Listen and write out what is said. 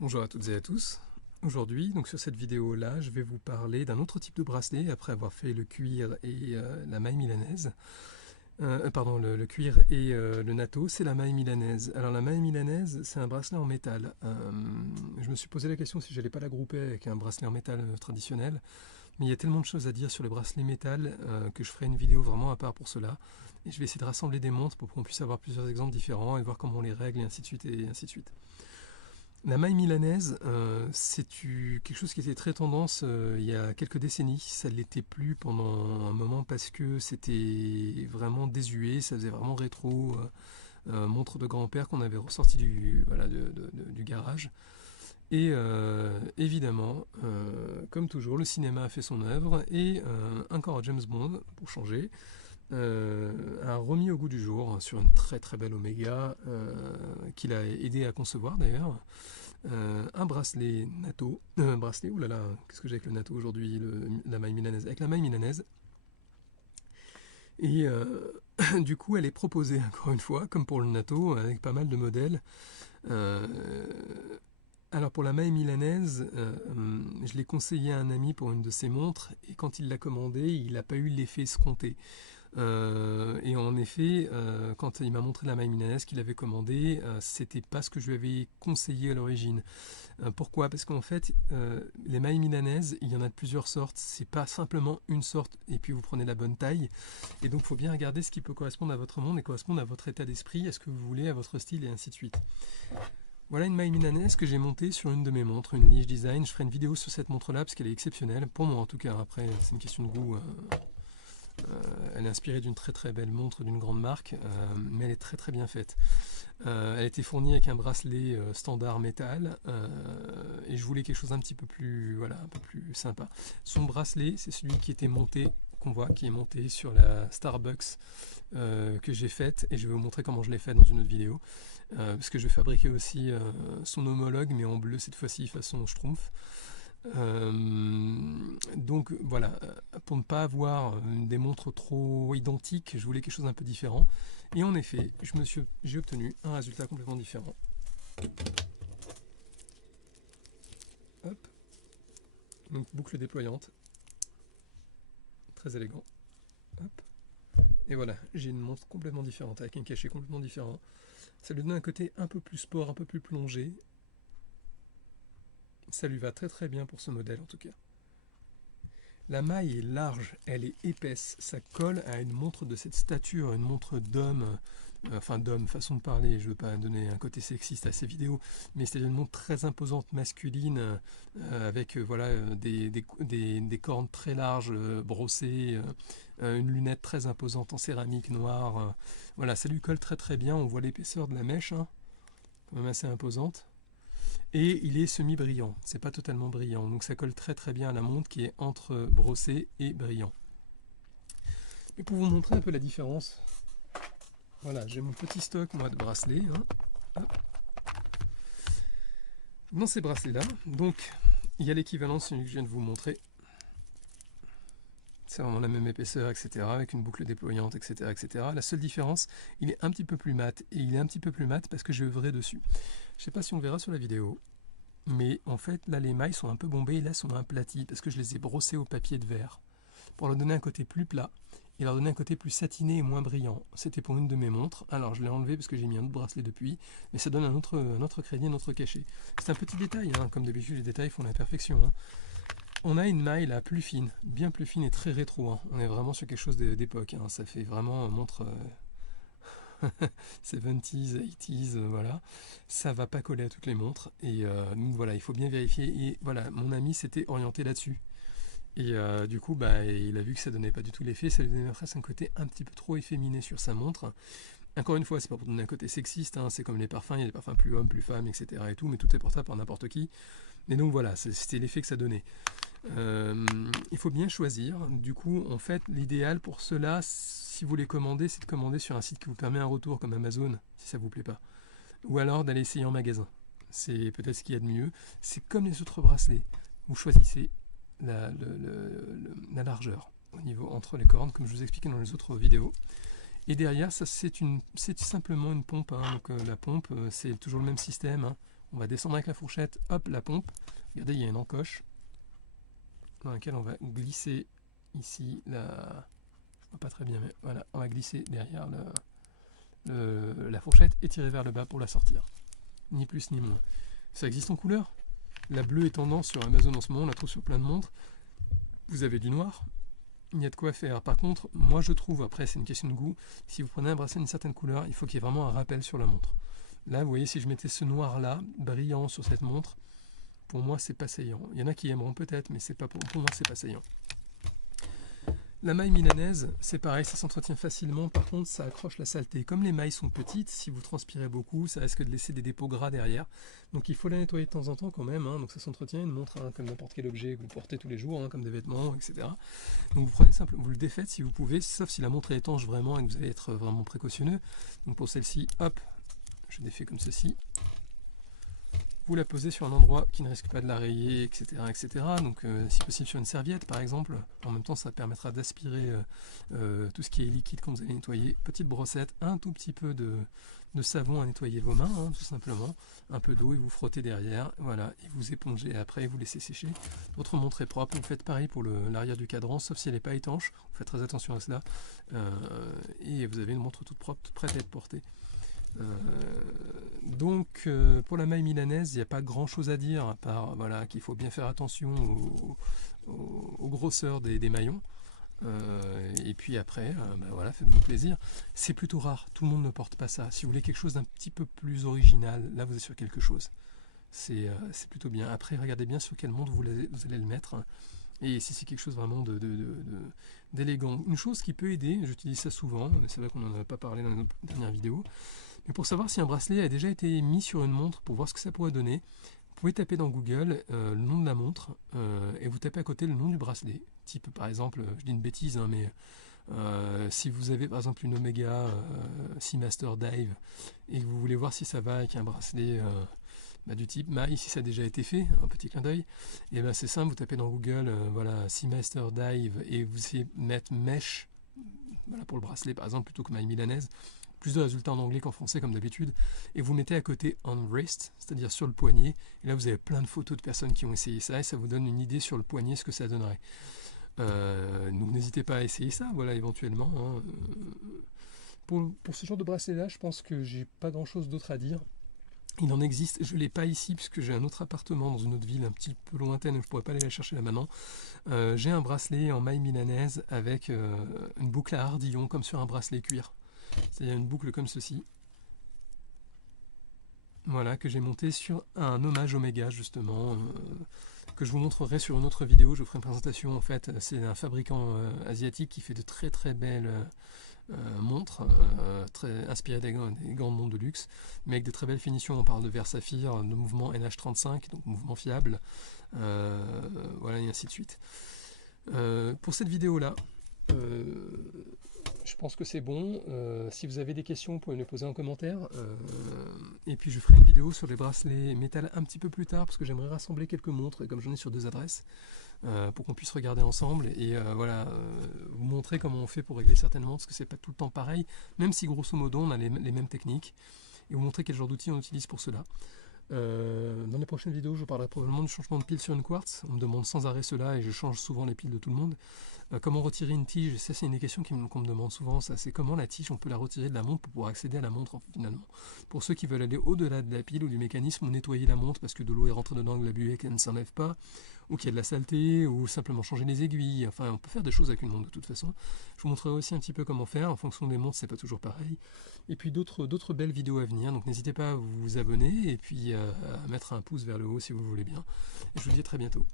Bonjour à toutes et à tous. Aujourd'hui, donc sur cette vidéo-là, je vais vous parler d'un autre type de bracelet après avoir fait le cuir et la maille milanaise. Pardon, le cuir et le natto, c'est la maille milanaise. Alors la maille milanaise, c'est un bracelet en métal. Je me suis posé la question si j'allais pas la grouper avec un bracelet en métal traditionnel, mais il y a tellement de choses à dire sur les bracelets métal que je ferai une vidéo vraiment à part pour cela. Et je vais essayer de rassembler des montres pour qu'on puisse avoir plusieurs exemples différents et voir comment on les règle et ainsi de suite et ainsi de suite. La maille milanaise, c'est quelque chose qui était très tendance il y a quelques décennies. Ça ne l'était plus pendant un moment parce que c'était vraiment désuet, ça faisait vraiment rétro, montre de grand-père qu'on avait ressorti du garage. Et évidemment, comme toujours, le cinéma a fait son œuvre et encore James Bond, pour changer, a remis au goût du jour sur une très très belle Omega qu'il a aidé à concevoir d'ailleurs. Un bracelet natto, bracelet, oulala, qu'est-ce que j'ai avec le natto aujourd'hui, la maille milanaise, avec la maille milanaise. Et du coup, elle est proposée encore une fois, comme pour le natto, avec pas mal de modèles. Euh, alors pour la maille milanaise, je l'ai conseillé à un ami pour une de ses montres, et quand il l'a commandé, il n'a pas eu l'effet escompté. Et en effet, quand il m'a montré la maille milanaise qu'il avait commandée, c'était pas ce que je lui avais conseillé à l'origine. Pourquoi? Parce qu'en fait, les mailles milanaises, il y en a de plusieurs sortes. C'est pas simplement une sorte et puis vous prenez la bonne taille. Et donc, il faut bien regarder ce qui peut correspondre à votre monde et correspondre à votre état d'esprit, à ce que vous voulez, à votre style et ainsi de suite. Voilà une maille milanaise que j'ai montée sur une de mes montres, une Lige Design. Je ferai une vidéo sur cette montre-là parce qu'elle est exceptionnelle, pour moi en tout cas. Après, c'est une question de goût. Elle est inspirée d'une très très belle montre d'une grande marque, mais elle est très très bien faite. Elle était fournie avec un bracelet standard métal et je voulais quelque chose un petit peu plus, voilà, un peu plus sympa. Son bracelet, c'est celui qui était monté, qu'on voit, qui est monté sur la Starbucks que j'ai faite et je vais vous montrer comment je l'ai fait dans une autre vidéo. Parce que je vais fabriquer aussi son homologue, mais en bleu cette fois-ci, façon Schtroumpf. Donc voilà, pour ne pas avoir des montres trop identiques, je voulais quelque chose d'un peu différent. Et en effet, j'ai obtenu un résultat complètement différent. Hop, donc boucle déployante, très élégant. Hop. Et voilà, j'ai une montre complètement différente, avec un cachet complètement différent. Ça lui donne un côté un peu plus sport, un peu plus plongé. Ça lui va très très bien pour ce modèle en tout cas. La maille est large, elle est épaisse, ça colle à une montre de cette stature, une montre d'homme, enfin d'homme, façon de parler, je ne veux pas donner un côté sexiste à ces vidéos, mais c'est une montre très imposante, masculine, avec voilà, des cornes très larges, brossées, une lunette très imposante en céramique noire. Voilà, ça lui colle très très bien, on voit l'épaisseur de la mèche, hein, quand même assez imposante. Et il est semi-brillant, c'est pas totalement brillant, donc ça colle très très bien à la montre qui est entre brossé et brillant. Mais pour vous montrer un peu la différence, voilà, j'ai mon petit stock moi de bracelets. Hein. Dans ces bracelets-là, donc il y a l'équivalent de celui que je viens de vous montrer. C'est vraiment la même épaisseur, etc., avec une boucle déployante, etc., etc. La seule différence, il est un petit peu plus mat, et il est un petit peu plus mat parce que j'ai œuvré dessus. Je ne sais pas si on verra sur la vidéo, mais en fait, là, les mailles sont un peu bombées et là, sont aplaties parce que je les ai brossées au papier de verre pour leur donner un côté plus plat et leur donner un côté plus satiné et moins brillant. C'était pour une de mes montres. Alors, je l'ai enlevé parce que j'ai mis un autre bracelet depuis, mais ça donne un autre crédit, un autre cachet. C'est un petit détail, hein. Comme d'habitude, les détails font la perfection. Hein. On a une maille là plus fine, bien plus fine et très rétro. Hein. On est vraiment sur quelque chose d'époque. Hein. Ça fait vraiment montre 70s, 80s, voilà. Ça va pas coller à toutes les montres. Et donc voilà, il faut bien vérifier. Et voilà, mon ami s'était orienté là-dessus. Et du coup, bah, il a vu que ça donnait pas du tout l'effet. Ça lui donnait presque un côté un petit peu trop efféminé sur sa montre. Encore une fois, c'est pas pour donner un côté sexiste, hein, c'est comme les parfums, il y a des parfums plus hommes, plus femmes, etc. et tout, mais tout est portable par n'importe qui. Et donc voilà, c'était l'effet que ça donnait. Il faut bien choisir. Du coup, en fait, l'idéal pour cela, si vous les commandez, c'est de commander sur un site qui vous permet un retour comme Amazon, si ça vous plaît pas. Ou alors d'aller essayer en magasin. C'est peut-être ce qu'il y a de mieux. C'est comme les autres bracelets. Vous choisissez la largeur au niveau entre les cornes, comme je vous expliquais dans les autres vidéos. Et derrière, ça c'est simplement une pompe. Hein. Donc la pompe, c'est toujours le même système. Hein. On va descendre avec la fourchette, hop, la pompe. Regardez, il y a une encoche dans laquelle on va glisser ici la... Je vois pas très bien, mais voilà, on va glisser derrière la fourchette et tirer vers le bas pour la sortir. Ni plus ni moins. Ça existe en couleur. La bleue est tendance sur Amazon en ce moment, on la trouve sur plein de montres. Vous avez du noir, il y a de quoi faire. Par contre, moi je trouve, après c'est une question de goût, si vous prenez un bracelet d'une certaine couleur, il faut qu'il y ait vraiment un rappel sur la montre. Là, vous voyez, si je mettais ce noir-là, brillant sur cette montre, pour moi c'est pas saillant. Il y en a qui aimeront peut-être, mais c'est pas pour moi c'est pas saillant. La maille milanaise, c'est pareil, ça s'entretient facilement, par contre ça accroche la saleté. Comme les mailles sont petites, si vous transpirez beaucoup, ça risque de laisser des dépôts gras derrière. Donc il faut la nettoyer de temps en temps quand même, hein. Donc ça s'entretient, une montre hein, comme n'importe quel objet que vous portez tous les jours, hein, comme des vêtements, etc. Donc vous prenez simplement, vous le défaites si vous pouvez, sauf si la montre est étanche vraiment et que vous allez être vraiment précautionneux. Donc pour celle-ci, hop, je défais comme ceci. Vous la posez sur un endroit qui ne risque pas de la rayer, etc. etc. Donc si possible sur une serviette par exemple. En même temps ça permettra d'aspirer tout ce qui est liquide quand vous allez nettoyer. Petite brossette, un tout petit peu de savon à nettoyer vos mains, hein, tout simplement. Un peu d'eau et vous frottez derrière. Voilà, et vous épongez après et vous laissez sécher. Votre montre est propre. Vous faites pareil pour l'arrière du cadran, sauf si elle n'est pas étanche. Vous faites très attention à cela. Et vous avez une montre toute propre, toute prête à être portée. Donc pour la maille milanaise, il n'y a pas grand chose à dire à part voilà, qu'il faut bien faire attention aux grosseurs des maillons. Et puis après, voilà, faites-vous plaisir. C'est plutôt rare, tout le monde ne porte pas ça. Si vous voulez quelque chose d'un petit peu plus original, là vous êtes sur quelque chose. C'est plutôt bien. Après, regardez bien sur quelle montre vous allez le mettre. Et si c'est quelque chose vraiment d'élégant. Une chose qui peut aider, j'utilise ça souvent, mais c'est vrai qu'on n'en a pas parlé dans notre dernière vidéo, mais pour savoir si un bracelet a déjà été mis sur une montre, pour voir ce que ça pourrait donner, vous pouvez taper dans Google le nom de la montre et vous tapez à côté le nom du bracelet. Type par exemple, je dis une bêtise, hein, mais si vous avez par exemple une Omega Seamaster Dive et que vous voulez voir si ça va avec un bracelet du type maille, si ça a déjà été fait, un petit clin d'œil, et c'est simple, vous tapez dans Google voilà, Seamaster Dive et vous essayez de mettre mesh, voilà, pour le bracelet par exemple, plutôt que maille milanaise. Plus de résultats en anglais qu'en français comme d'habitude, et vous mettez à côté on wrist, c'est-à-dire sur le poignet, et là vous avez plein de photos de personnes qui ont essayé ça, et ça vous donne une idée sur le poignet ce que ça donnerait. Donc n'hésitez pas à essayer ça, voilà, éventuellement. Hein. Pour ce genre de bracelet-là, je pense que j'ai pas grand-chose d'autre à dire. Il en existe, je ne l'ai pas ici puisque j'ai un autre appartement dans une autre ville un petit peu lointaine où je ne pourrais pas aller la chercher là maintenant. J'ai un bracelet en maille milanaise avec une boucle à ardillon comme sur un bracelet cuir. C'est-à-dire une boucle comme ceci. Voilà, que j'ai monté sur un hommage Omega justement, que je vous montrerai sur une autre vidéo. Je vous ferai une présentation en fait. C'est un fabricant asiatique qui fait de très très belles montres, très inspirées des grandes montres de luxe, mais avec de très belles finitions. On parle de verre saphir, de mouvement NH35, donc mouvement fiable, voilà, et ainsi de suite. Pour cette vidéo là, je pense que c'est bon. Si vous avez des questions, vous pouvez me les poser en commentaire. Et puis je ferai une vidéo sur les bracelets métal un petit peu plus tard, parce que j'aimerais rassembler quelques montres, comme j'en ai sur 2 adresses, pour qu'on puisse regarder ensemble et voilà, vous montrer comment on fait pour régler certaines montres, parce que c'est pas tout le temps pareil, même si grosso modo on a les mêmes techniques, et vous montrer quel genre d'outils on utilise pour cela. Dans les prochaines vidéos, je vous parlerai probablement du changement de pile sur une quartz. On me demande sans arrêt cela et je change souvent les piles de tout le monde. Comment retirer une tige, ça c'est une des questions qu'on me demande souvent, ça c'est comment la tige on peut la retirer de la montre pour pouvoir accéder à la montre finalement. Pour ceux qui veulent aller au-delà de la pile ou du mécanisme, ou nettoyer la montre parce que de l'eau est rentrée dedans, que la buée qu'elle ne s'enlève pas, ou qu'il y a de la saleté, ou simplement changer les aiguilles, enfin on peut faire des choses avec une montre de toute façon. Je vous montrerai aussi un petit peu comment faire, en fonction des montres c'est pas toujours pareil. Et puis d'autres belles vidéos à venir, donc n'hésitez pas à vous abonner et puis à mettre un pouce vers le haut si vous voulez bien. Et je vous dis à très bientôt.